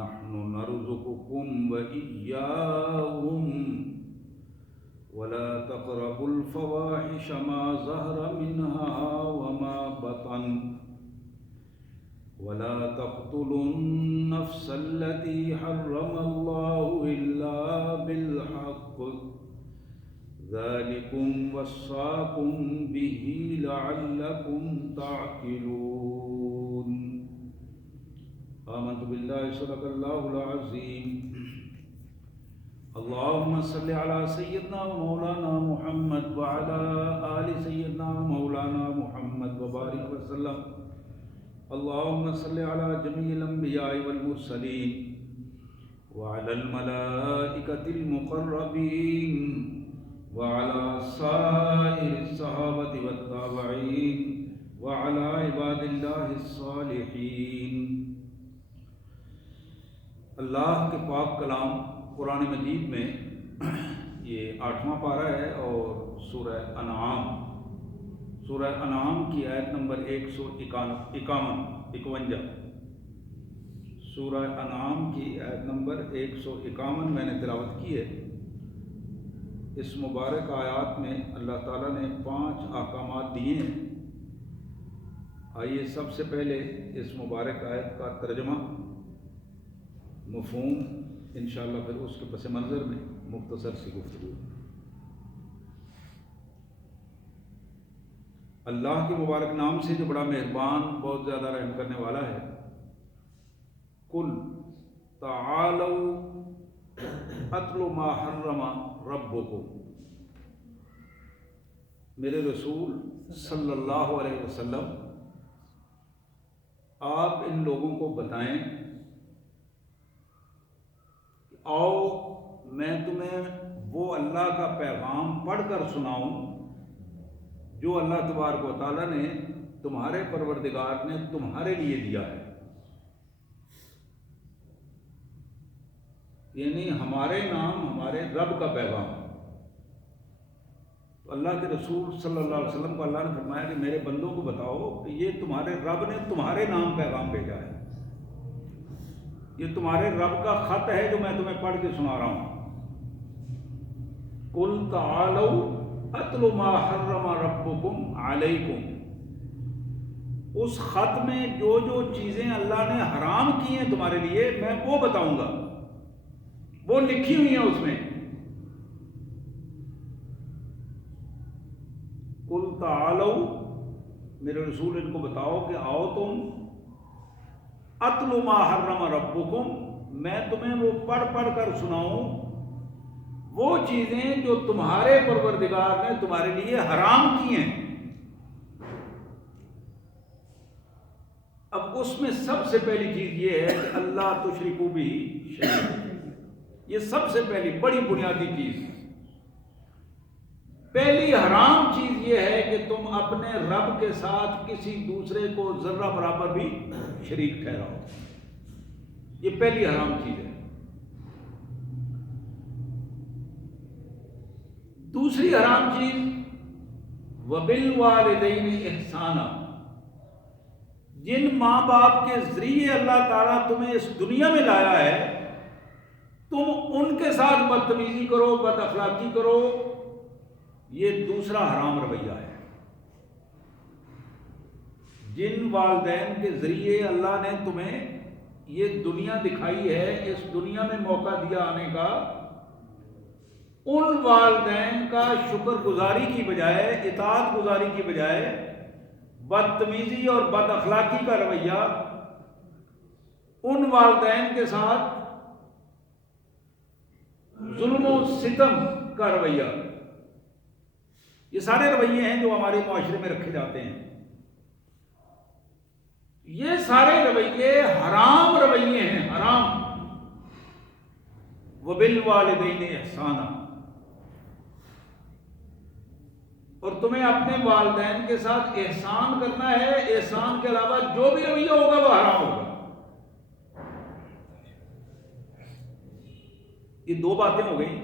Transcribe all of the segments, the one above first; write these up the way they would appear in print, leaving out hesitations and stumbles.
نحن نرزقكم وإياهم ولا تقربوا الفواحش ما ظهر منها وما بطن ولا تقتلوا النفس التي حرم الله إلا بالحق ذلكم وصاكم به لعلكم تعقلون آمنت بالله صدق الله العظيم اللهم صل على سيدنا ومولانا محمد وعلى آل سيدنا ومولانا محمد وبارك وسلم اللهم صل على جميع الأنبياء والمرسلين وعلى الملائكة المقربين وعلى سائر الصحابة والتابعين وعلى عباد الله الصالحين۔ اللہ کے پاک کلام قرآن مجید میں یہ 8واں پارہ ہے اور سورہ انعام کی آیت نمبر 151 سورہ انعام کی آیت نمبر 151 میں نے تلاوت کی ہے۔ اس مبارک آیات میں اللہ تعالیٰ نے 5 احکامات دیے ہیں۔ آئیے سب سے پہلے اس مبارک آیت کا ترجمہ، مفہوم، انشاءاللہ پھر اس کے پس منظر میں مختصر سی گفتگو۔ اللہ کے مبارک نام سے جو بڑا مہربان، بہت زیادہ رحم کرنے والا ہے۔ قل تعالوا اتل ما حرم ربکم، میرے رسول صلی اللہ علیہ وسلم آپ ان لوگوں کو بتائیں، آؤ میں تمہیں وہ اللہ کا پیغام پڑھ کر سناؤں جو اللہ تبارک و تعالیٰ نے تمہارے پروردگار نے تمہارے لیے دیا ہے، یعنی ہمارے نام ہمارے رب کا پیغام۔ تو اللہ کے رسول صلی اللہ علیہ وسلم کو اللہ نے فرمایا کہ میرے بندوں کو بتاؤ کہ یہ تمہارے رب نے تمہارے نام پیغام بھیجا ہے، یہ تمہارے رب کا خط ہے جو میں تمہیں پڑھ کے سنا رہا ہوں۔ قل تعالوا اتل ما حرم ربکم علیکم، اس خط میں جو جو چیزیں اللہ نے حرام کی ہیں تمہارے لیے میں وہ بتاؤں گا، وہ لکھی ہوئی ہیں اس میں۔ قل تعالوا، میرے رسول ان کو بتاؤ کہ آؤ تم، اتل ما حرم ربکم، میں تمہیں وہ پڑھ پڑھ کر سناؤں وہ چیزیں جو تمہارے پروردگار نے تمہارے لیے حرام کی ہیں۔ اب اس میں سب سے پہلی چیز یہ ہے کہ اللہ تشرکوا بہ شیئا، یہ سب سے پہلی بڑی بنیادی چیز، پہلی حرام چیز یہ ہے کہ تم اپنے رب کے ساتھ کسی دوسرے کو ذرہ برابر بھی شریک ٹھہراؤ، یہ پہلی حرام چیز ہے۔ دوسری حرام چیز وبالوالدین احسانا، جن ماں باپ کے ذریعے اللہ تعالیٰ تمہیں اس دنیا میں لایا ہے تم ان کے ساتھ بدتمیزی کرو، بد اخلاقی کرو، یہ دوسرا حرام رویہ ہے۔ جن والدین کے ذریعے اللہ نے تمہیں یہ دنیا دکھائی ہے، اس دنیا میں موقع دیا آنے کا، ان والدین کا شکر گزاری کی بجائے، اطاعت گزاری کی بجائے بدتمیزی اور بد اخلاقی کا رویہ، ان والدین کے ساتھ ظلم و ستم کا رویہ، یہ سارے رویے ہیں جو ہمارے معاشرے میں رکھے جاتے ہیں۔ یہ سارے رویے حرام رویے ہیں، حرام۔ وبالوالدین احسانا، اور تمہیں اپنے والدین کے ساتھ احسان کرنا ہے، احسان کے علاوہ جو بھی رویہ ہوگا وہ حرام ہوگا۔ یہ دو باتیں ہو گئی۔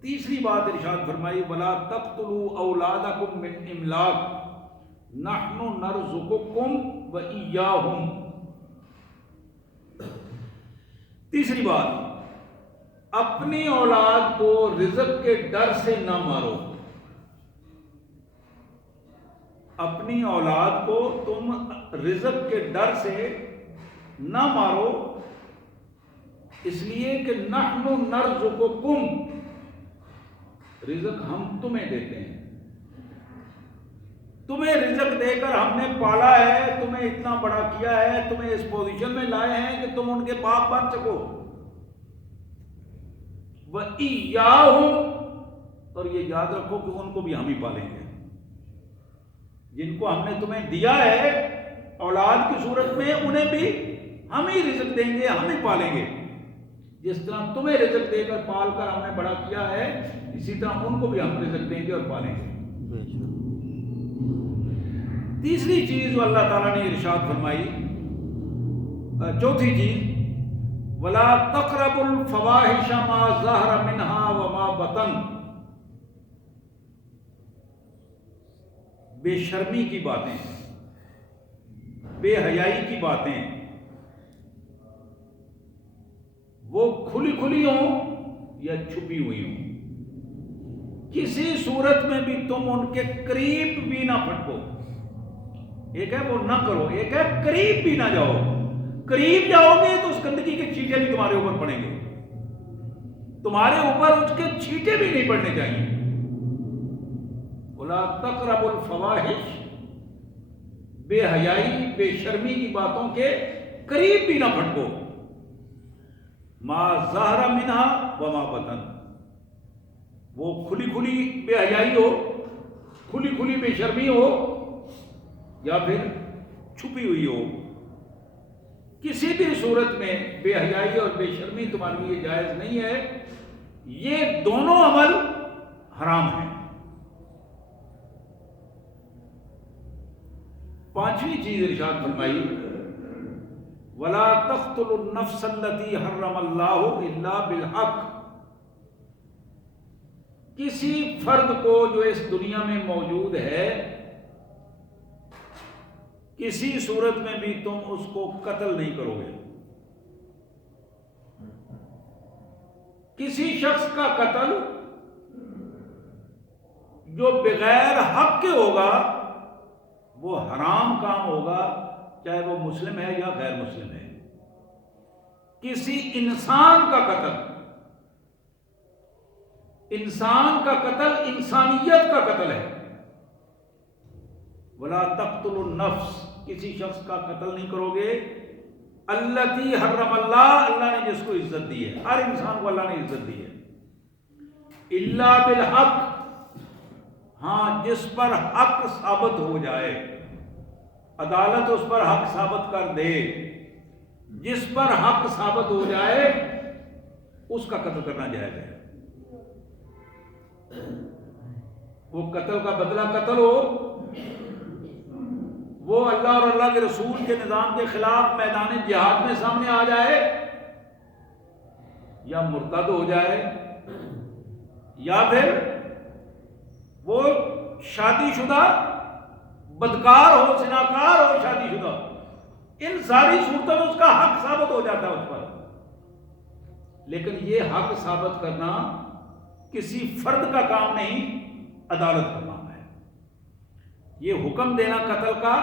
تیسری بات ارشاد فرمائی وَلَا تَقْتُلُوا أَوْلَادَكُمْ مِنْ إِمْلَاقٍ نَحْنُ نَرْزُقُكُمْ وَإِيَّاهُمْ، تیسری بات، اپنی اولاد کو رزق کے ڈر سے نہ مارو. اپنی اولاد کو تم رزق کے ڈر سے نہ مارو، اس لیے کہ نحن نرزقکم، رزق ہم تمہیں دیتے ہیں. تمہیں رزق دے کر ہم نے پالا ہے، تمہیں اتنا بڑا کیا ہے، تمہیں اس پوزیشن میں لائے ہیں کہ تم ان کے باپ بن سکو. وَإِيَّاهُمْ، اور یہ یاد رکھو کہ ان کو بھی ہم ہی پالیں گے. جن کو ہم نے تمہیں دیا ہے اولاد کی صورت میں، انہیں بھی ہم ہی رزق دیں گے، ہم ہی پالیں گے. جس طرح تمہیں رزق دے کر پال کر ہم نے بڑا کیا ہے، اسی طرح ان کو بھی ہم رزق دیں گے اور پالیں گے. تیسری چیز جو اللہ تعالیٰ نے ارشاد فرمائی، چوتھی چیز، وَلَا تَقْرَبُوا الْفَوَاحِشَ مَا ظَهَرَ مِنْهَا وَمَا بَطَنَ، بے شرمی کی باتیں، بے حیائی کی باتیں، وہ کھلی کھلی ہوں یا چھپی ہوئی ہوں، کسی صورت میں بھی تم ان کے قریب بھی نہ پھٹکو. ایک ہے وہ نہ کرو، ایک ہے قریب بھی نہ جاؤ. قریب جاؤ گے تو اس گندگی کے چھینٹے بھی تمہارے اوپر پڑیں گے، تمہارے اوپر اس کے چھینٹے بھی نہیں پڑنے چاہیے. وَلَا تَقْرَبُوا الْفَوَاحِشَ، بے حیائی بے شرمی کی باتوں کے قریب بھی نہ پھٹکو. مَا ظَهَرَ مِنْهَا وَمَا بَطَنَ، وہ کھلی کھلی بے حیائی ہو، کھلی کھلی بے شرمی ہو، یا پھر چھپی ہوئی ہو. کسی بھی صورت میں بے حیائی اور بے شرمی تمہارے لیے جائز نہیں ہے. یہ دونوں عمل حرام ہیں. پانچویں چیز ارشاد فرمائی، وَلَا تَقْتُلُوا النَّفْسَ الَّتِي حَرَّمَ اللَّهُ إِلَّا بِالْحَقِّ، کسی فرد کو جو اس دنیا میں موجود ہے، کسی صورت میں بھی تم اس کو قتل نہیں کرو گے. کسی شخص کا قتل جو بغیر حق کے ہوگا وہ حرام کام ہوگا، چاہے وہ مسلم ہے یا غیر مسلم ہے. کسی انسان کا قتل، انسان کا قتل انسانیت کا قتل ہے. وَلَا تَقْتُلُوا النَّفْسَ، کسی شخص کا قتل نہیں کرو گے، الَّتِي حَرَّمَ اللَّهُ، اللہ نے جس کو عزت دی ہے، ہر انسان کو اللہ نے عزت دی ہے. إِلَّا بِالْحَقِّ، ہاں جس پر حق ثابت ہو جائے، عدالت اس پر حق ثابت کر دے، جس پر حق ثابت ہو جائے اس کا قتل کرنا جائز ہے. وہ قتل کا بدلہ قتل ہو، وہ اللہ اور اللہ کے رسول کے نظام کے خلاف میدان جہاد میں سامنے آ جائے، یا مرتد ہو جائے، یا پھر وہ شادی شدہ بدکار ہو، زناکار ہو، شادی شدہ، ان ساری صورتوں میں اس کا حق ثابت ہو جاتا ہے اس پر. لیکن یہ حق ثابت کرنا کسی فرد کا کام نہیں، عدالت کا کام ہے. یہ حکم دینا قتل کا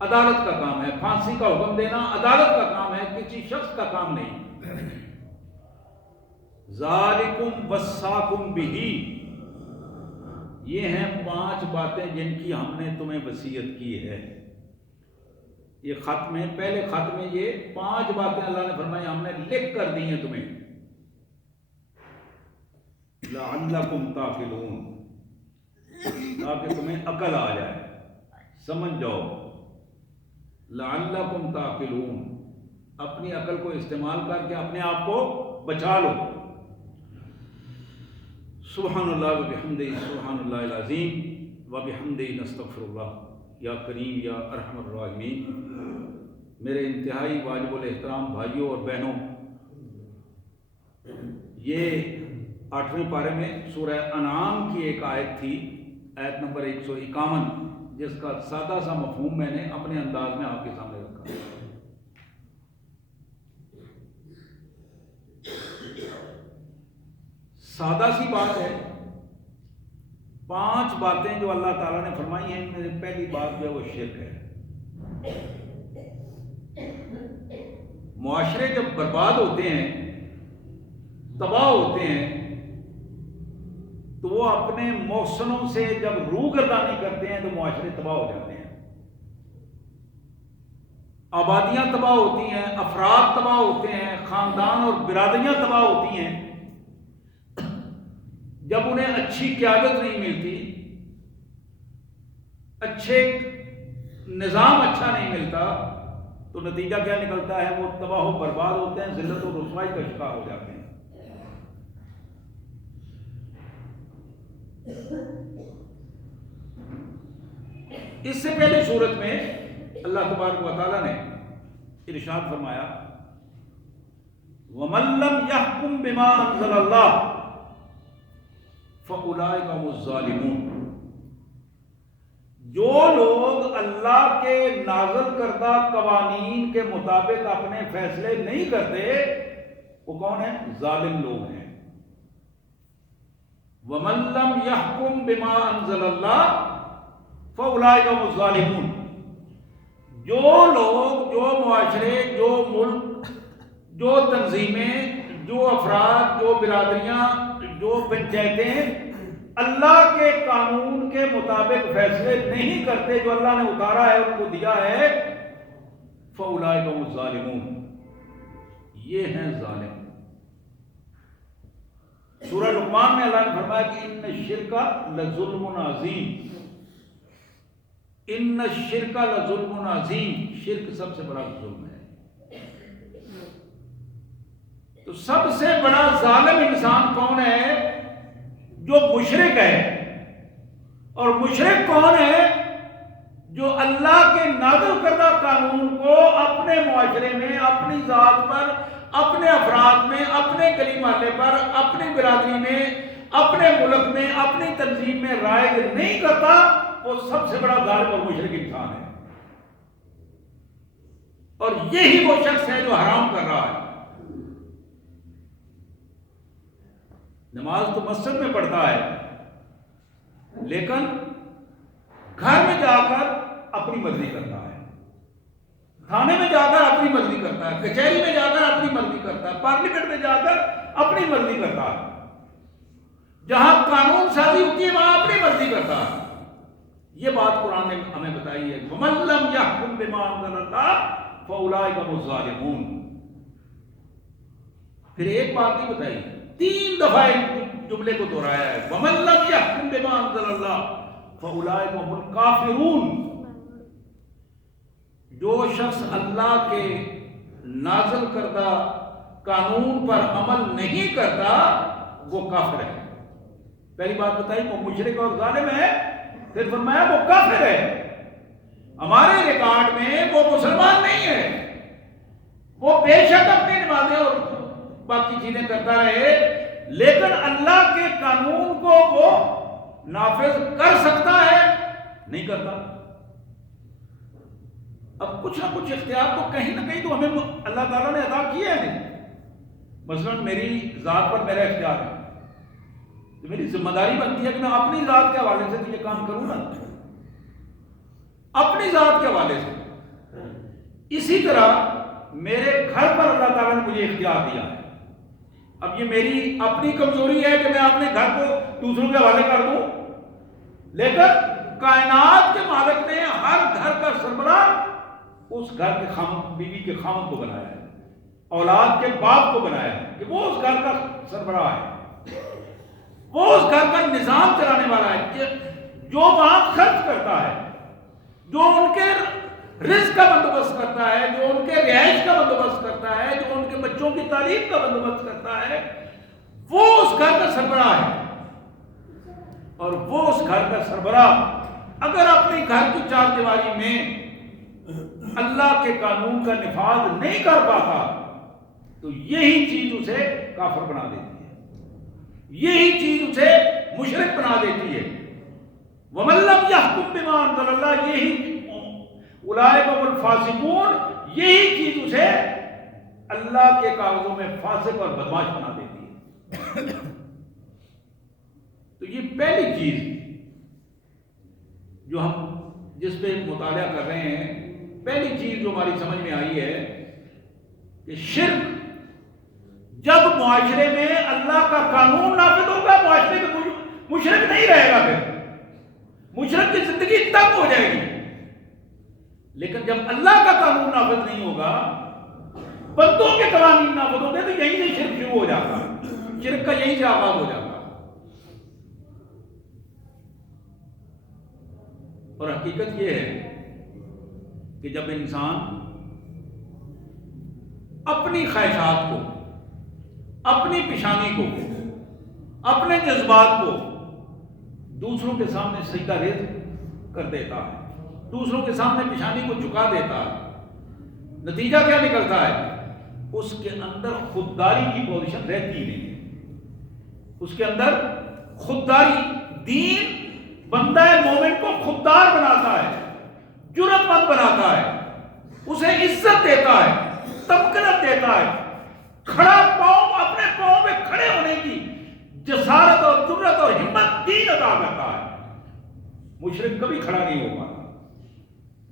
عدالت کا کام ہے، پھانسی کا حکم دینا عدالت کا کام ہے، کسی شخص کا کام نہیں. ذالکم وصاکم بہ، یہ ہیں 5 باتیں جن کی ہم نے تمہیں وصیت کی ہے. یہ خط میں، پہلے خط میں یہ 5 باتیں اللہ نے فرمائی ہم نے لکھ کر دی ہیں تمہیں، لعلکم تعقلون، تاکہ تمہیں عقل آ جائے، سمجھ جاؤ. لعلکم تعقلون، اپنی عقل کو استعمال کر کے اپنے آپ کو بچا لو. سبحان اللہ وبحمدہ، سبحان اللہ العظیم وبحمدہ، نستغفر اللہ. یا کریم یا ارحم الراحمین. میرے انتہائی واجب الاحترام بھائیوں اور بہنوں، یہ 8ویں پارے میں سورہ انعام کی ایک آیت تھی، آیت نمبر 151، جس کا سادہ سا مفہوم میں نے اپنے انداز میں آپ کے سامنے رکھا. سادہ سی بات ہے، 5 باتیں جو اللہ تعالیٰ نے فرمائی ہیں، ان میں سے پہلی بات جو ہے وہ شرک ہے۔ معاشرے جب برباد ہوتے ہیں، تباہ ہوتے ہیں، تو وہ اپنے محسنوں سے جب روگردانی کرتے ہیں تو معاشرے تباہ ہو جاتے ہیں، آبادیاں تباہ ہوتی ہیں، افراد تباہ ہوتے ہیں، خاندان اور برادریاں تباہ ہوتی ہیں۔ جب انہیں اچھی قیادت نہیں ملتی، اچھے نظام اچھا نہیں ملتا، تو نتیجہ کیا نکلتا ہے؟ وہ تباہ و برباد ہوتے ہیں، ذلت و رسوائی کا شکار ہو جاتے ہیں۔ اس سے پہلے صورت میں اللہ تبارک و تعالیٰ نے ارشاد فرمایا وَمَن لَّمْ يَحْكُم بِمَا أَنزَلَ اللَّهُ فَأُولَٰئِكَ هُمُ الظَّالِمُونَ، جو لوگ اللہ کے نازل کردہ قوانین کے مطابق اپنے فیصلے نہیں کرتے، وہ کون ہیں؟ ظالم لوگ ہیں۔ وَمَن لَّمْ يَحْكُم بِمَا أَنزَلَ اللَّهُ فَأُولَٰئِكَ هُمُ الظَّالِمُونَ، جو لوگ، جو معاشرے، جو ملک، جو تنظیمیں، جو افراد، جو برادریاں، جو پنچایتیں اللہ کے قانون کے مطابق فیصلے نہیں کرتے جو اللہ نے اتارا ہے، ان کو دیا ہے، فَأُولَٰئِكَ هُمُ الظَّالِمُونَ، یہ ہیں ظالم۔ سورہ لقمان میں اللہ نے فرمایا کہ ان الشرک لظلم عظیم، ان الشرک لظلم عظیم، شرک سب سے بڑا ظلم ہے۔ تو سب سے بڑا ظالم انسان کون ہے؟ جو مشرک ہے۔ اور مشرک کون ہے؟ جو اللہ کے نازل کردہ قانون کو اپنے معاشرے میں، اپنی ذات پر، اپنے افراد میں، اپنے گلی محلے پر، اپنی برادری میں، اپنے ملک میں، اپنی تنظیم میں رائج نہیں کرتا، وہ سب سے بڑا ظالم اور مشرک انسان ہے۔ اور یہی وہ شخص ہے جو حرام کر رہا ہے۔ نماز تو مسجد میں پڑھتا ہے، لیکن گھر میں جا کر اپنی مرضی کرتا ہے، تھانے میں جا کر اپنی مرضی کرتا ہے، کچہری میں جا کر اپنی مرضی کرتا ہے، پارلیمنٹ میں جا کر اپنی مرضی کرتا ہے، جہاں قانون سازی ہوتی ہے وہاں اپنی مرضی کرتا ہے۔ یہ بات قرآن نے ہمیں بتائی ہے وَمَن لَّمْ يَحْكُم بِمَا أَنزَلَ اللَّهُ فَأُولَٰئِكَ هُمُ الظَّالِمُونَ۔ پھر ایک بات نہیں بتائی، 3 دفعہ جملے کو دہرایا ہے، وَمَن لَّمْ يَحْكُم بِمَا أَنزَلَ اللَّهُ فَأُولَٰئِكَ هُمُ الْكَافِرُونَ، جو شخص اللہ کے نازل کردہ قانون پر عمل نہیں کرتا وہ کافر ہے۔ پہلی بات بتائی وہ مشرک اور ظالم ہے، پھر فرمایا وہ کافر ہے۔ ہمارے ریکارڈ میں وہ مسلمان نہیں ہے، وہ بے شک اپنی نمازیں اور باقی چیزیں کرتا رہے، لیکن اللہ کے قانون کو وہ نافذ کر سکتا ہے؟ نہیں کرتا۔ اب کچھ نہ کچھ اختیار تو کہیں نہ کہیں تو ہمیں اللہ تعالیٰ نے عطا کیا ہے۔ مثلا میری ذات پر میرا اختیار ہے، تو میری ذمہ داری بنتی ہے کہ میں اپنی ذات کے حوالے سے یہ کام کروں نا، اپنی ذات کے حوالے سے۔ اسی طرح میرے گھر پر اللہ تعالیٰ نے مجھے اختیار دیا ہے۔ اب یہ میری اپنی کمزوری ہے کہ میں اپنے گھر کو دوسروں کے حوالے کر دوں، لیکن کائنات کے مالک نے ہر گھر کا سربراہ اس گھر کے خامد، بیوی کے خامد کو بنایا ہے، اولاد کے باپ کو بنایا ہے کہ وہ اس گھر کا سربراہ ہے، وہ اس گھر کا نظام چلانے والا ہے، کہ جو وہاں خرچ کرتا ہے، جو ان کے رزق کا بندوبست کرتا ہے، جو ان کے رہائش کا بندوبست کرتا ہے، جو ان کے بچوں کی تعلیم کا بندوبست کرتا ہے، وہ اس گھر کا سربراہ ہے۔ اور وہ اس گھر کا سربراہ اگر اپنی گھر کی 4 دیواری میں اللہ کے قانون کا نفاذ نہیں کر پاتا تو یہی چیز اسے کافر بنا دیتی ہے، یہی چیز اسے مشرک بنا دیتی ہے۔ وَمَن لَّمْ يَحْكُم بِمَا أَنزَلَ اللَّهُ، یہی اولئک هم الفاسقون، یہی چیز اسے اللہ کے کاغذوں میں فاسق اور بدمعاش بنا دیتی ہے۔ یہ پہلی چیز جو ہم جس پہ مطالعہ کر رہے ہیں، پہلی چیز جو ہماری سمجھ میں آئی ہے کہ شرک جب معاشرے میں اللہ کا قانون نافذ ہوگا، معاشرے میں مشرک نہیں رہے گا، پھر مشرک کی زندگی تنگ ہو جائے گی۔ لیکن جب اللہ کا قانون نافذ نہیں ہوگا، بندوں کے قوانین نافذ ہوتے تو یہیں سے شرک شروع ہو جاتا، شرک کا یہیں سے آغاز ہو جاتا۔ اور حقیقت یہ ہے کہ جب انسان اپنی خواہشات کو، اپنی پیشانی کو، اپنے جذبات کو دوسروں کے سامنے سجدہ ریز کر دیتا ہے، دوسروں کے سامنے پیشانی کو جھکا دیتا ہے، نتیجہ کیا نکلتا ہے؟ اس کے اندر خودداری کی پوزیشن رہتی نہیں، اس کے اندر خودداری، دین بندہ مومن کو خوددار بناتا ہے، جرأت مند بناتا ہے، اسے عزت دیتا ہے، تمکنت دیتا ہے، کھڑا پاؤں، اپنے پاؤں پہ کھڑے ہونے کی جسارت اور جرأت اور ہمت دین عطا کرتا ہے۔ مشرک کبھی کھڑا نہیں ہوگا۔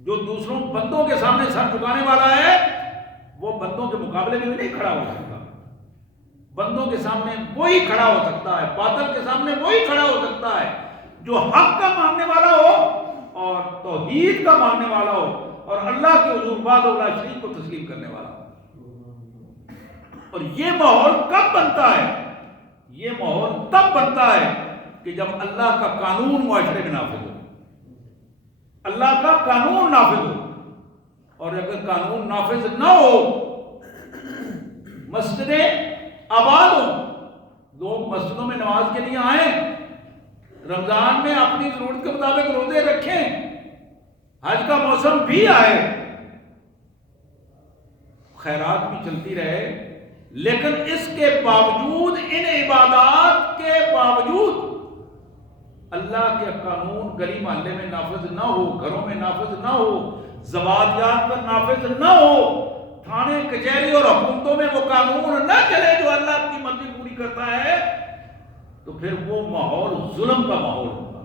جو دوسروں بندوں کے سامنے سر جھکانے والا ہے، وہ بندوں کے مقابلے میں بھی نہیں کھڑا ہو سکتا۔ بندوں کے سامنے وہی کھڑا ہو سکتا ہے، باطل کے سامنے وہی کھڑا ہو سکتا ہے جو حق کا ماننے والا ہو اور توحید کا ماننے والا ہو اور اللہ کے حضور وحدہ لا شریک کو تسلیم کرنے والا ہو۔ اور یہ ماحول کب بنتا ہے؟ یہ ماحول تب بنتا ہے کہ جب اللہ کا قانون معاشرے میں نافذ ہو، اللہ کا قانون نافذ ہو۔ اور اگر قانون نافذ نہ ہو، مسجدیں آباد ہوں، لوگ مسجدوں میں نماز کے لیے آئیں، رمضان میں اپنی ضرورت کے مطابق روزے رکھیں، حج کا موسم بھی آئے، خیرات بھی چلتی رہے، لیکن اس کے باوجود، ان عبادات کے باوجود اللہ کے قانون گلی محلے میں نافذ نہ ہو، گھروں میں نافذ نہ ہو، زبادیات پر نافذ نہ ہو، تھانے کچہری اور حکومتوں میں وہ قانون نہ چلے جو اللہ اپنی مرضی پوری کرتا ہے، تو پھر وہ ماحول ظلم کا ماحول ہوگا،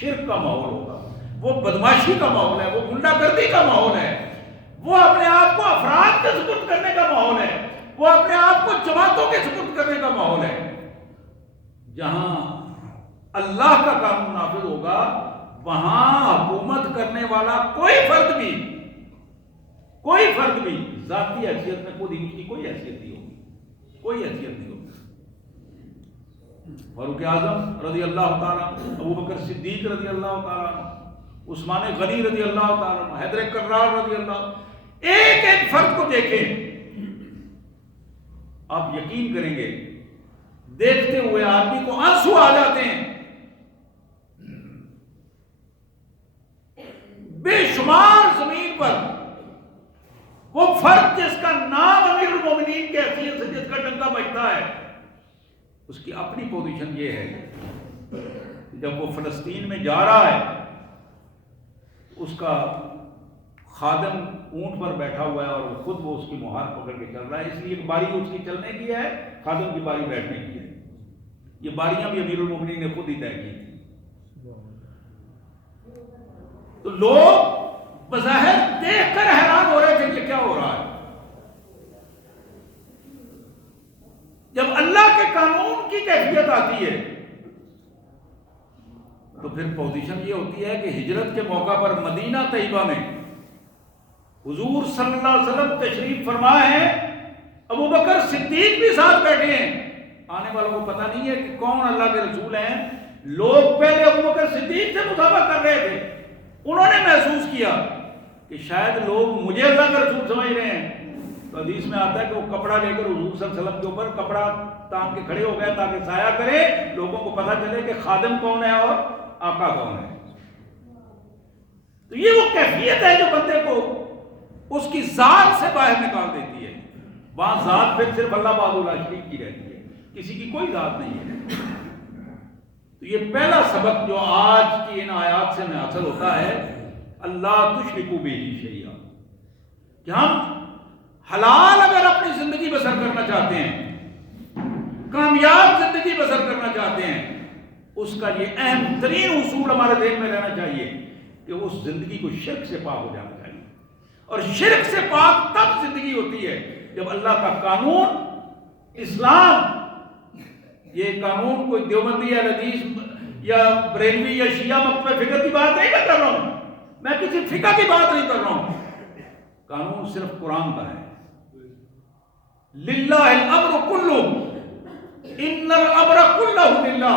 شرک کا ماحول ہوگا، وہ بدماشی کا ماحول ہے، وہ غنڈہ گردی کا ماحول ہے، وہ اپنے آپ کو افراد کے سپرد کرنے کا ماحول ہے، وہ اپنے آپ کو جماعتوں کے سپرد کرنے کا ماحول ہے۔ جہاں اللہ کا قانون نافذ ہوگا، وہاں حکومت کرنے والا کوئی فرد بھی ذاتی حیثیت میں خود ان کی کوئی حیثیت نہیں ہوگی، کوئی حیثیت نہیں ہوگی۔ فاروق اعظم رضی اللہ تعالیٰ عنہ، ابو بکر صدیق رضی اللہ تعالیٰ عنہ، عثمان غنی رضی اللہ تعالیٰ عنہ، حیدر کرار رضی اللہ، ایک ایک فرد کو دیکھیں، آپ یقین کریں گے، دیکھتے ہوئے آدمی کو آنسو آ جاتے ہیں۔ بے شمار زمین پر وہ فرد جس کا نام امیر المومنین کے حیثیت سے جس کا ڈنکا بجتا ہے، اس کی اپنی پوزیشن یہ ہے کہ جب وہ فلسطین میں جا رہا ہے، اس کا خادم اونٹ پر بیٹھا ہوا ہے اور وہ خود اس کی مہار پکڑ کے چل رہا ہے، اس لیے باری اس کی چلنے کی ہے، خادم کی باری بیٹھنے کی ہے۔ یہ باریاں بھی امیر المومنین نے خود ہی طے کی تھی۔ تو لوگ بظاہر دیکھ کر حیران ہو رہے تھے کہ کیا ہو رہا ہے۔ جب اللہ کے قانون کی کیفیت آتی ہے تو پھر پوزیشن یہ ہوتی ہے کہ ہجرت کے موقع پر مدینہ طیبہ میں حضور صلی اللہ علیہ وسلم تشریف فرما ہے، ابو بکر صدیق بھی ساتھ بیٹھے ہیں، آنے والوں کو پتہ نہیں ہے کہ کون اللہ کے رسول ہیں۔ لوگ پہلے ابو بکر صدیق سے مصافحہ کر رہے تھے، انہوں نے محسوس کیا کہ شاید لوگ مجھے اللہ کا رسول سمجھ رہے ہیں، تو حدیث میں آتا ہے کہ وہ کپڑا لے کر حضور صلی اللہ علیہ وسلم کے اوپر کپڑا تان کے کھڑے ہو گئے تاکہ سایہ کرے، لوگوں کو پتہ چلے کہ خادم کون ہے اور آقا کون ہے۔ تو یہ وہ کیفیت ہے جو بندے کو اس کی ذات سے باہر نکال دیتی ہے۔ وہاں ذات پھر صرف اللہ وحدہ لا شریک کی رہتی ہے، کسی کی کوئی ذات نہیں ہے۔ تو یہ پہلا سبق جو آج کی ان آیات سے ہمیں حاصل ہوتا ہے، اللہ تشرکوا بہ شیئا، کہ ہم حلال اگر اپنی زندگی بسر کرنا چاہتے ہیں، کامیاب زندگی بسر کرنا چاہتے ہیں، اس کا یہ اہم ترین اصول ہمارے ذہن میں رہنا چاہیے کہ اس زندگی کو شرک سے پاک ہو جانا چاہیے. اور شرک سے پاک تب زندگی ہوتی ہے جب اللہ کا قانون اسلام، یہ قانون کوئی دیوبندی یا حدیث یا بریلوی یا شیعہ مکتبہ فکر کی بات نہیں کر رہا ہوں، میں کسی فقہ کی بات نہیں کر رہا ہوں. قانون صرف قرآن کا ہے. للہ الامر کلہ، ان الامر کلہ للہ.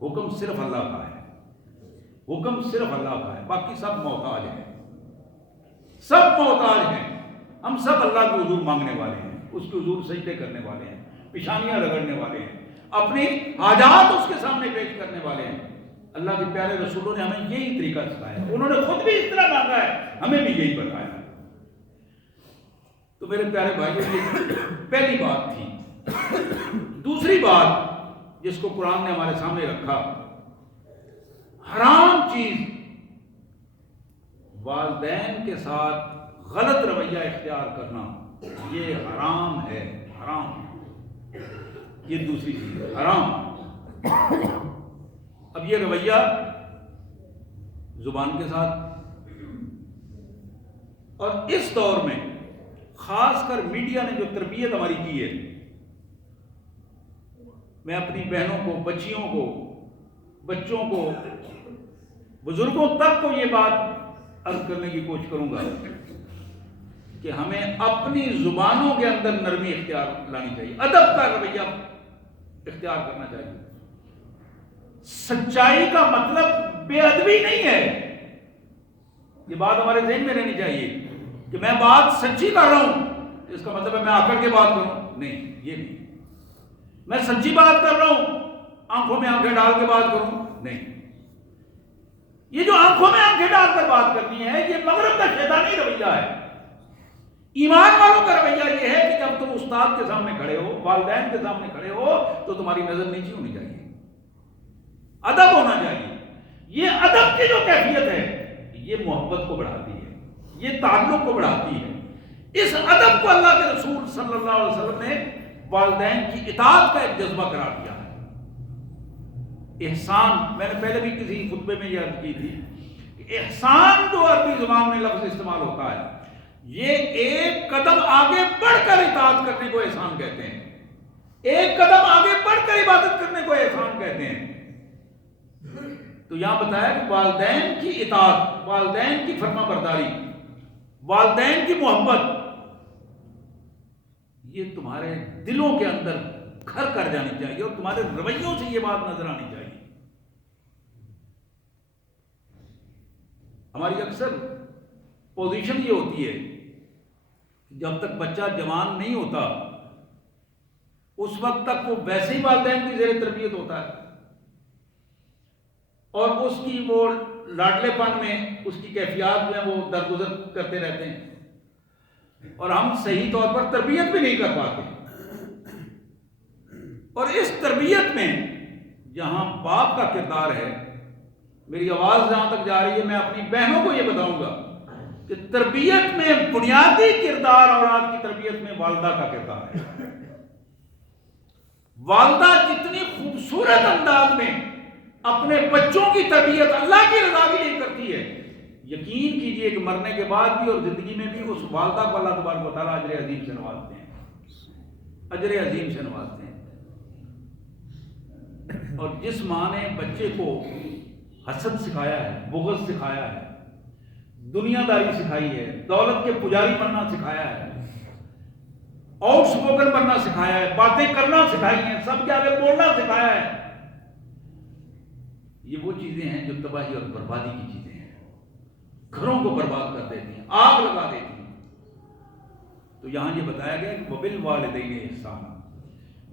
حکم صرف اللہ کا ہے، حکم صرف اللہ کا ہے، باقی سب محتاج ہیں، سب محتاج ہیں. ہم سب اللہ کے حضور مانگنے والے ہیں، اس کے حضور سجدے کرنے والے ہیں، پیشانیاں رگڑنے والے ہیں، اپنی حاجات اس کے سامنے پیش کرنے والے ہیں. اللہ کے پیارے رسولوں نے ہمیں یہی طریقہ سکھایا، انہوں نے خود بھی اس طرح مانگا ہے، ہمیں بھی یہی بتایا. تو میرے پیارے بھائیوں، یہ پہلی بات تھی. دوسری بات جس کو قرآن نے ہمارے سامنے رکھا، حرام چیز، والدین کے ساتھ غلط رویہ اختیار کرنا، یہ حرام ہے، حرام. یہ دوسری چیز ہے، حرام. اب یہ رویہ زبان کے ساتھ، اور اس دور میں خاص کر میڈیا نے جو تربیت ہماری کی ہے، میں اپنی بہنوں کو، بچیوں کو، بچوں کو، بزرگوں تک کو یہ بات عرض کرنے کی کوشش کروں گا کہ ہمیں اپنی زبانوں کے اندر نرمی اختیار لانی چاہیے، ادب کا رویہ اختیار کرنا چاہیے. سچائی کا مطلب بے ادبی نہیں ہے، یہ بات ہمارے ذہن میں رہنی چاہیے کہ میں بات سچی کر رہا ہوں اس کا مطلب ہے میں آکڑ کے بات کروں، نہیں، یہ نہیں. میں سچی بات کر رہا ہوں آنکھوں میں آنکھیں ڈال کے بات کروں، نہیں. یہ جو آنکھوں میں آنکھیں ڈال کر بات کرنی ہے، یہ مغرب کا شیطانی رویہ ہے. ایمان والوں کا رویہ یہ ہے کہ جب تم استاد کے سامنے کھڑے ہو، والدین کے سامنے کھڑے ہو، تو تمہاری نظر نیچی ہونی چاہیے، ادب ہونا چاہیے. یہ ادب کی جو کیفیت ہے یہ محبت کو بڑھاتی ہے، یہ تعلق کو بڑھاتی ہے. اس ادب کو اللہ کے رسول صلی اللہ علیہ وسلم نے والدین کی اطاعت کا ایک جذبہ قرار دیا ہے. احسان، میں نے پہلے بھی کسی خطبے میں یہ عرض کی تھی کہ احسان جو عربی زبان میں لفظ استعمال ہوتا ہے، یہ ایک قدم آگے بڑھ کر اطاعت کرنے کو احسان کہتے ہیں، ایک قدم آگے بڑھ کر عبادت کرنے کو احسان کہتے ہیں. تو یہاں بتایا کہ والدین کی اطاعت، والدین کی فرما برداری، والدین کی محبت، یہ تمہارے دلوں کے اندر گھر کر جانی چاہیے اور تمہارے رویوں سے یہ بات نظر آنی چاہیے. ہماری اکثر پوزیشن یہ ہوتی ہے جب تک بچہ جوان نہیں ہوتا اس وقت تک وہ ویسے ہی والدین کی زیر تربیت ہوتا ہے، اور اس کی وہ لاڈلے پن میں اس کی کیفیات میں وہ درگزر کرتے رہتے ہیں، اور ہم صحیح طور پر تربیت بھی نہیں کر پاتے. اور اس تربیت میں جہاں باپ کا کردار ہے، میری آواز جہاں تک جا رہی ہے میں اپنی بہنوں کو یہ بتاؤں گا کہ تربیت میں بنیادی کردار اولاد کی تربیت میں والدہ کا کردار ہے. والدہ جتنی خوبصورت انداز میں اپنے بچوں کی تربیت اللہ کی رضا کے لیے کرتی ہے، یقین کیجئے کہ مرنے کے بعد بھی اور زندگی میں بھی اس والدہ کو اللہ تبارک و تعالیٰ اجر عظیم سے نوازتے ہیں، اجر عظیم سے نوازتے ہیں. اور جس ماں نے بچے کو حسد سکھایا ہے، بغض سکھایا ہے، دنیا داری سکھائی ہے، دولت کے پجاری بننا سکھایا ہے، آؤٹ اسپوکن بننا سکھایا ہے، باتیں کرنا سکھائی ہیں، سب کے آگے بولنا سکھایا ہے، یہ وہ چیزیں ہیں جو تباہی اور بربادی کی چیزیں ہیں، گھروں کو برباد کر دیتی ہیں، آگ لگا دیتی ہیں. تو یہاں یہ بتایا گیا کہ وبالوالدین احسانا،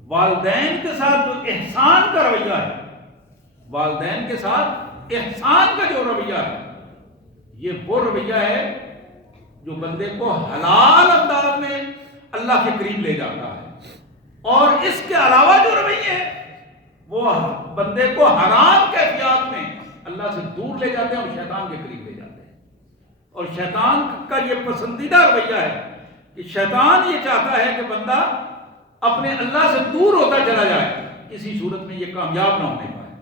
والدین کے ساتھ جو احسان کا رویہ ہے، والدین کے ساتھ احسان کا جو رویہ ہے، یہ وہ رویہ ہے جو بندے کو حلال انداز میں اللہ کے قریب لے جاتا ہے، اور اس کے علاوہ جو رویے ہیں وہ بندے کو حرام کیفیات میں اللہ سے دور لے جاتے ہیں اور شیطان کے قریب لے جاتے ہیں. اور شیطان کا یہ پسندیدہ رویہ ہے کہ شیطان یہ چاہتا ہے کہ بندہ اپنے اللہ سے دور ہوتا چلا جائے، کسی صورت میں یہ کامیاب نہ ہونے پائے.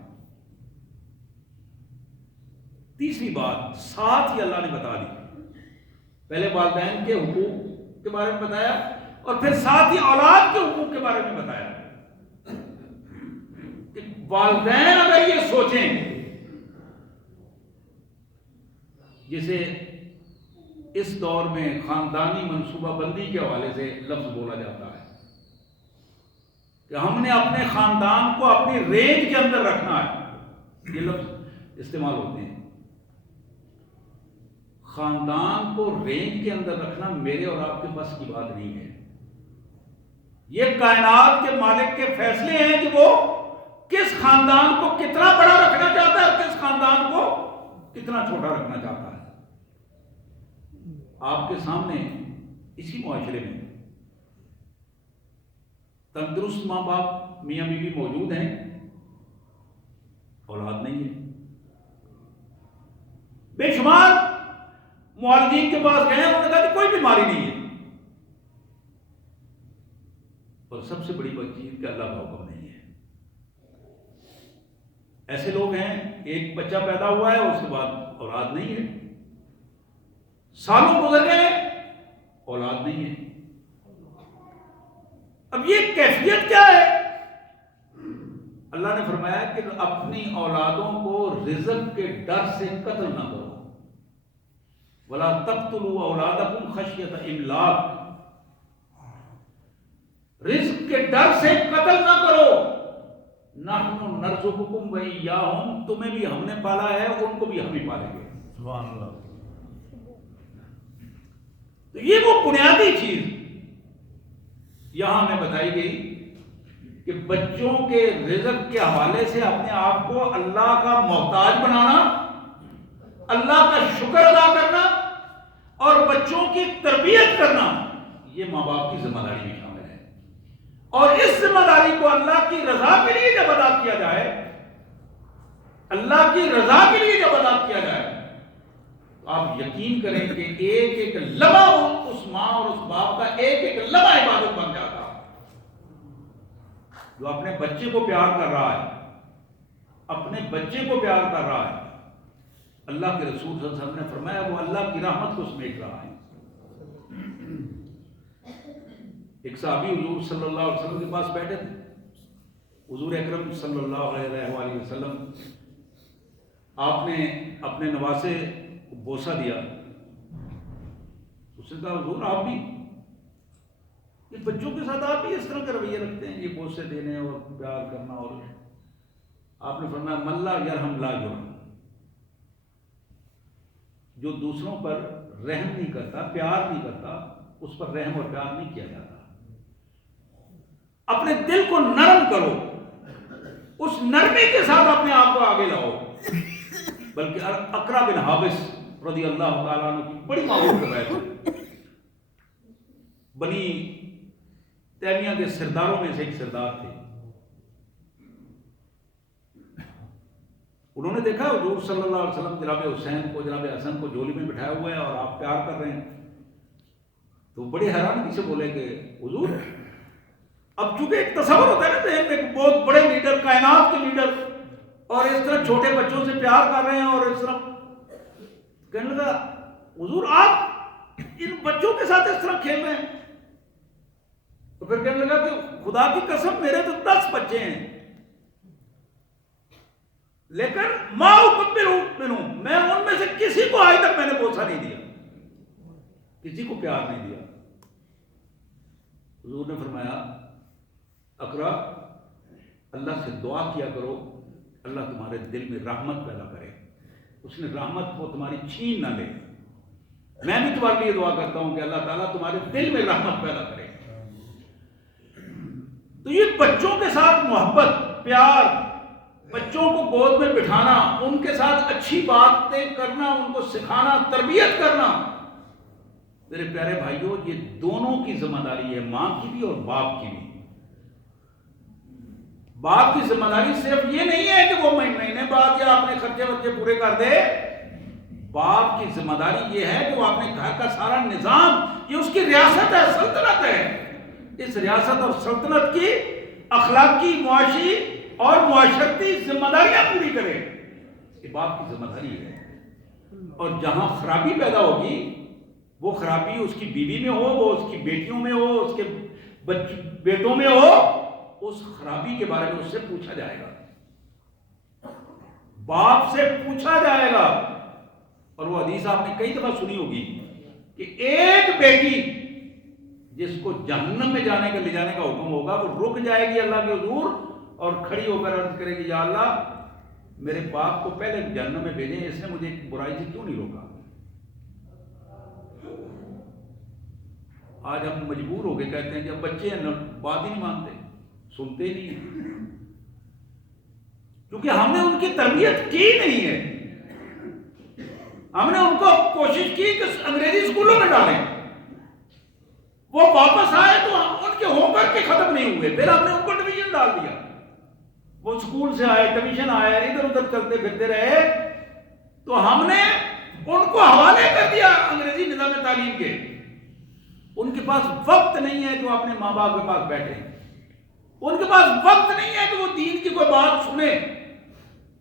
تیسری بات ساتھ ہی اللہ نے بتا دی، پہلے والدین کے حقوق کے بارے میں بتایا اور پھر ساتھ ہی اولاد کے حقوق کے بارے میں بتایا کہ والدین اگر یہ سوچیں، جسے اس دور میں خاندانی منصوبہ بندی کے حوالے سے لفظ بولا جاتا ہے کہ ہم نے اپنے خاندان کو اپنی رینج کے اندر رکھنا ہے، یہ لفظ استعمال ہوتے ہیں۔ خاندان کو رینج کے اندر رکھنا میرے اور آپ کے بس کی بات نہیں ہے، یہ کائنات کے مالک کے فیصلے ہیں کہ وہ کس خاندان کو کتنا بڑا رکھنا چاہتا ہے اور کس خاندان کو کتنا چھوٹا رکھنا چاہتا ہے۔ آپ کے سامنے اسی معاشرے میں تندرست ماں باپ میاں بیوی موجود ہیں، اولاد نہیں ہے۔ بے شمار معالجین کے پاس گئے، انہوں نے کہا کہ کوئی بیماری نہیں ہے، اور سب سے بڑی چیز کہ اللہ کا حکم نہیں ہے۔ ایسے لوگ ہیں ایک بچہ پیدا ہوا ہے اس کے بعد اولاد نہیں ہے، سالوں گزر گئے اولاد نہیں ہے۔ اب یہ کیفیت کیا ہے؟ اللہ نے فرمایا کہ اپنی اولادوں کو رزق کے ڈر سے قتل نہ کرو، وَلَا تَقْتُلُوا أَوْلَادَكُمْ خَشْيَةَ إِمْلَاقٍ، رزق کے ڈر سے قتل نہ کرو، نَحْنُ نَرْزُقُكُمْ وَإِيَّاهُمْ، تمہیں بھی ہم نے پالا ہے ان کو بھی ہم ہی پالیں گے۔ سبحان اللہ۔ تو یہ وہ بنیادی چیز یہاں ہمیں بتائی گئی کہ بچوں کے رزق کے حوالے سے اپنے آپ کو اللہ کا محتاج بنانا، اللہ کا شکر ادا کرنا اور بچوں کی تربیت کرنا، یہ ماں باپ کی ذمہ داری میں شامل ہے۔ اور اس ذمہ داری کو اللہ کی رضا کے لیے جب ادا کیا جائے، اللہ کی رضا کے لیے جب ادا کیا جائے، تو آپ یقین کریں کہ ایک ایک لمحہ اس ماں اور اس باپ کا ایک ایک لمحہ عبادت بن جاتا۔ جو اپنے بچے کو پیار کر رہا ہے، اپنے بچے کو پیار کر رہا ہے، اللہ کے رسول صلی اللہ علیہ وسلم نے فرمایا وہ اللہ کی رحمت کو سمیٹ رہا ہے۔ ایک صحابی حضور صلی اللہ علیہ وسلم کے پاس بیٹھے تھے، حضور اکرم صلی اللہ علیہ وآلہ وسلم آپ نے اپنے نواسے کو بوسہ دیا، اس نے کہا حضور آپ بھی یہ بچوں کے ساتھ آپ بھی اس طرح کا رویہ رکھتے ہیں، یہ بوسے دینے اور پیار کرنا؟ اور آپ نے فرمایا من لا یرحم لا یرحم، جو دوسروں پر رحم نہیں کرتا، پیار نہیں کرتا، اس پر رحم اور پیار نہیں کیا جاتا۔ اپنے دل کو نرم کرو، اس نرمی کے ساتھ اپنے آپ کو آگے لاؤ۔ بلکہ اقرا بن حابس رضی اللہ تعالیٰ عنہ کی بڑی معروف روایت ہے، بنی تیمیہ کے سرداروں میں سے ایک سردار تھے، انہوں نے دیکھا حضور صلی اللہ علیہ وسلم جناب حسین کو، جناب حسن کو جولی میں بٹھایا ہوا ہے اور آپ پیار کر رہے ہیں، تو بڑے حیرانگی سے بولے کہ حضور اب چونکہ ایک تصور ہوتا ہے نا ذہن میں ایک بہت بڑے لیڈر، کائنات کے لیڈر، اور اس طرح چھوٹے بچوں سے پیار کر رہے ہیں، اور اس طرح کہنے لگا حضور آپ ان بچوں کے ساتھ اس طرح کھیل رہے ہیں؟ تو پھر کہنے لگا کہ خدا کی قسم میرے تو 10 بچے ہیں، لیکن ماں منہم، میں ان میں سے کسی کو آج تک میں نے بوسہ نہیں دیا، کسی کو پیار نہیں دیا۔ حضور نے فرمایا اقرا اللہ سے دعا کیا کرو اللہ تمہارے دل میں رحمت پیدا کرے، اس نے رحمت کو تمہاری چھین نہ لے۔ میں بھی تمہارے لیے دعا کرتا ہوں کہ اللہ تعالیٰ تمہارے دل میں رحمت پیدا کرے۔ تو یہ بچوں کے ساتھ محبت، پیار، بچوں کو گود میں بٹھانا، ان کے ساتھ اچھی باتیں کرنا، ان کو سکھانا، تربیت کرنا، میرے پیارے بھائیوں یہ دونوں کی ذمہ داری ہے، ماں کی بھی اور باپ کی بھی۔ باپ کی ذمہ داری صرف یہ نہیں ہے کہ وہ مہینے بعد یا اپنے خرچے ورچے پورے کر دے، باپ کی ذمہ داری یہ ہے کہ وہ اپنے گھر کا سارا نظام، یہ اس کی ریاست ہے، سلطنت ہے، اس ریاست اور سلطنت کی اخلاقی، معاشی اور معاشرتی ذمہ داریاں پوری کرے، یہ باپ کی ذمہ داری ہے۔ اور جہاں خرابی پیدا ہوگی وہ خرابی اس کی بیوی میں ہو، وہ اس کی بیٹیوں میں ہو، اس کے بیٹوں میں ہو، اس خرابی کے بارے میں اس سے پوچھا جائے گا، باپ سے پوچھا جائے گا۔ اور وہ حدیث آپ نے کئی دفعہ سنی ہوگی کہ ایک بیٹی جس کو جہنم میں جانے کا لے جانے کا حکم ہوگا وہ رک جائے گی اللہ کے حضور اور کھڑی ہو کر عرض کرے گی یا اللہ میرے باپ کو پہلے جہنم میں بھیجیں، اس نے مجھے برائی سے کیوں نہیں روکا۔ آج ہم مجبور ہو کے کہتے ہیں کہ اب بچے ہیں بات ہی نہیں مانتے، سنتے ہی نہیں، کیونکہ ہم نے ان کی تربیت کی نہیں ہے۔ ہم نے ان کو کوشش کی کہ انگریزی اسکولوں میں ڈالیں، وہ واپس آئے تو ان کے ہوم ورک کے ختم نہیں ہوئے، پھر ہم نے ان کو ٹیوشن ڈال دیا۔ وہ اسکول سے آئے، ٹیوشن آئے، ادھر ادھر چلتے پھرتے رہے، تو ہم نے ان کو حوالے کر دیا انگریزی نظام تعلیم کے۔ ان کے پاس وقت نہیں ہے کہ وہ اپنے ماں باپ کے پاس بیٹھے، ان کے پاس وقت نہیں ہے کہ وہ دین کی کوئی بات سنے،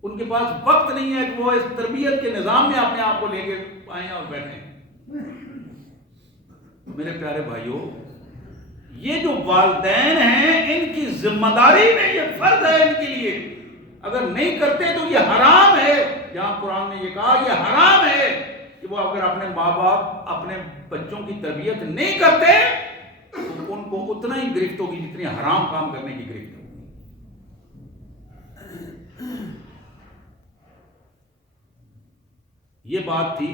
ان کے پاس وقت نہیں ہے کہ وہ اس تربیت کے نظام میں اپنے آپ کو لے کے آئیں اور بیٹھیں۔ میرے پیارے بھائیوں، یہ جو والدین ہیں ان کی ذمہ داری میں یہ فرض ہے ان کے لیے، اگر نہیں کرتے تو یہ حرام ہے۔ جہاں قرآن نے یہ کہا یہ حرام ہے کہ وہ اگر اپنے ماں باپ اپنے بچوں کی تربیت نہیں کرتے تو ان کو اتنا ہی گرفت ہوگی جتنی حرام کام کرنے کی گرفت ہوگی۔ یہ بات تھی،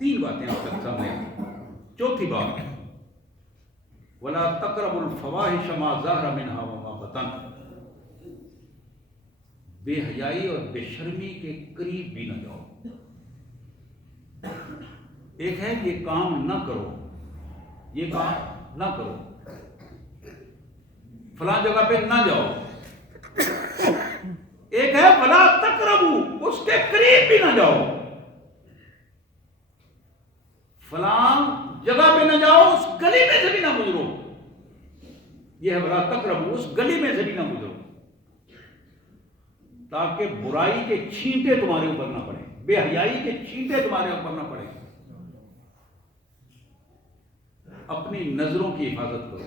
تین باتیں آپ تک سامنے آئی۔ چوتھی بات، وَلَا تَقْرَبُوا الْفَوَاحِشَ مَا ظَهَرَ مِنْهَا وَمَا بَطَنَ، بے حیائی اور بے شرمی کے قریب بھی نہ جاؤ۔ ایک ہے یہ کام نہ کرو، یہ کام نہ کرو، فلاں جگہ پہ نہ جاؤ۔ ایک ہے وَلَا تَقْرَبُوا، اس کے قریب بھی نہ جاؤ، فلاں جگہ پہ نہ جاؤ، اس گلی میں سے بھی نہ گزرو۔ یہ ہے وَلَا تَقْرَبُوا، اس گلی میں سے بھی نہ گزرو، تاکہ برائی کے چھینٹے تمہارے اوپر نہ پڑیں، بے حیائی کے چھینٹے تمہارے اوپر نہ پڑیں۔ اپنی نظروں کی حفاظت کرو۔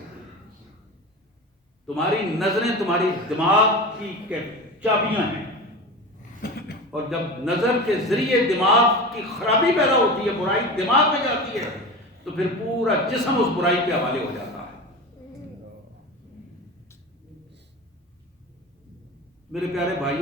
تمہاری نظریں تمہاری دماغ کی چابیاں ہیں، اور جب نظر کے ذریعے دماغ کی خرابی پیدا ہوتی ہے، برائی دماغ میں جاتی ہے، تو پھر پورا جسم اس برائی کے حوالے ہو جاتا ہے۔ میرے پیارے بھائیوں،